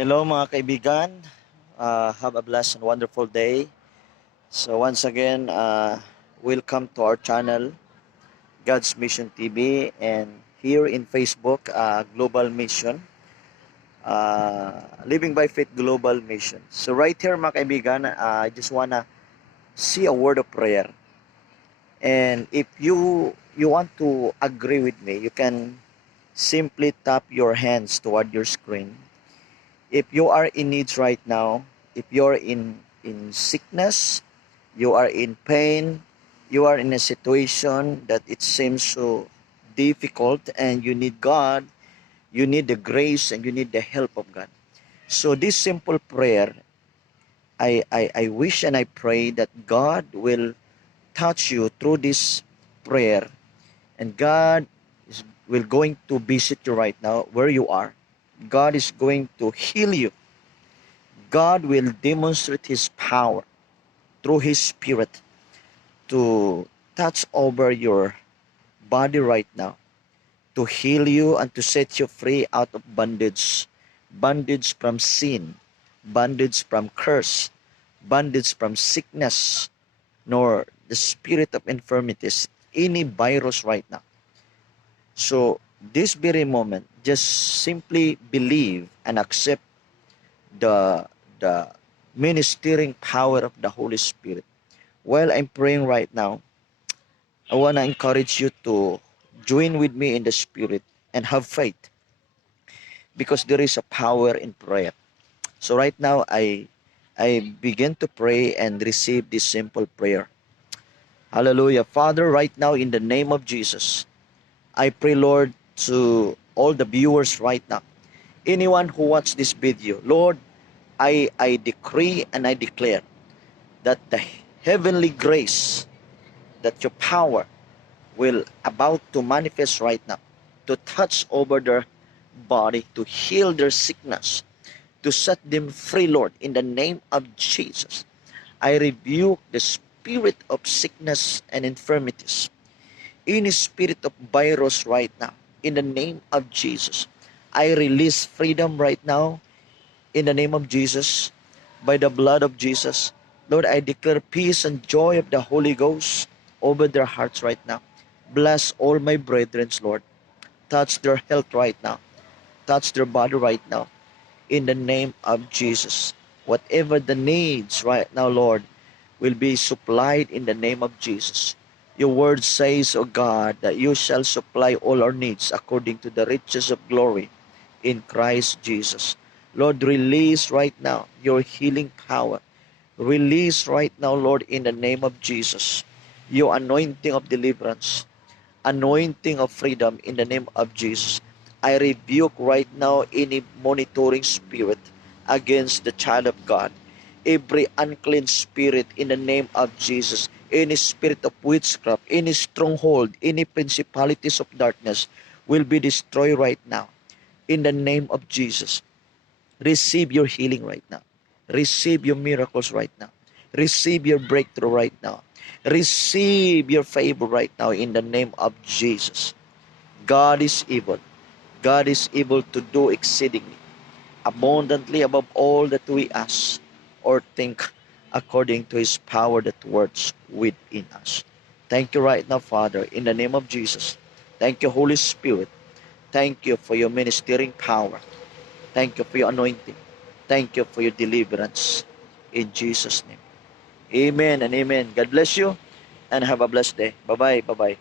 Hello mga kaibigan. Have a blessed and wonderful day. So once again, welcome to our channel, God's Mission TV, and here in Facebook, Global Mission, Living by Faith Global Mission. So right here mga kaibigan, I just wanna see a word of prayer. And if you want to agree with me, you can simply tap your hands toward your screen. If you are in needs right now, if you're in sickness, you are in pain, you are in a situation that it seems so difficult and you need God, you need the grace and you need the help of God. So this simple prayer, I wish and I pray that God will touch you through this prayer, and God will going to visit you right now where you are. God is going to heal you. God will demonstrate His power through His Spirit to touch over your body right now, to heal you and to set you free out of bondage, bondage from sin, bondage from curse, bondage from sickness, nor the spirit of infirmities, any virus right now. So this very moment, just simply believe and accept the the ministering power of the Holy Spirit. While I'm praying right now, I want to encourage you to join with me in the Spirit and have faith, because there is a power in prayer. So right now, I begin to pray and receive this simple prayer. Hallelujah. Father, right now in the name of Jesus, I pray, Lord, to all the viewers right now, anyone who watch this video, Lord, I decree and I declare that the heavenly grace, that your power will about to manifest right now, to touch over their body, to heal their sickness, to set them free, Lord, in the name of Jesus. I rebuke the spirit of sickness and infirmities, any spirit of virus right now, in the name of Jesus. I release freedom right now in the name of Jesus, by the blood of Jesus. Lord, I declare peace and joy of the Holy Ghost over their hearts right now. Bless all my brethren, Lord. Touch their health right now. Touch their body right now. In the name of Jesus. Whatever the needs right now, Lord, will be supplied in the name of Jesus. Your word says, O God, that you shall supply all our needs according to the riches of glory in Christ Jesus. Lord, release right now your healing power. Release right now, Lord, in the name of Jesus, your anointing of deliverance, anointing of freedom in the name of Jesus. I rebuke right now any monitoring spirit against the child of God. Every unclean spirit in the name of Jesus, any spirit of witchcraft, any stronghold, any principalities of darkness will be destroyed right now in the name of Jesus. Receive your healing right now. Receive your miracles right now. Receive your breakthrough right now. Receive your favor right now in the name of Jesus. God is able. God is able to do exceedingly, abundantly above all that we ask or think, according to His power that works within us. Thank you right now, Father, in the name of Jesus. Thank you, Holy Spirit. Thank you for your ministering power. Thank you for your anointing. Thank you for your deliverance. In Jesus' name. Amen and amen. God bless you and have a blessed day. Bye-bye. Bye-bye.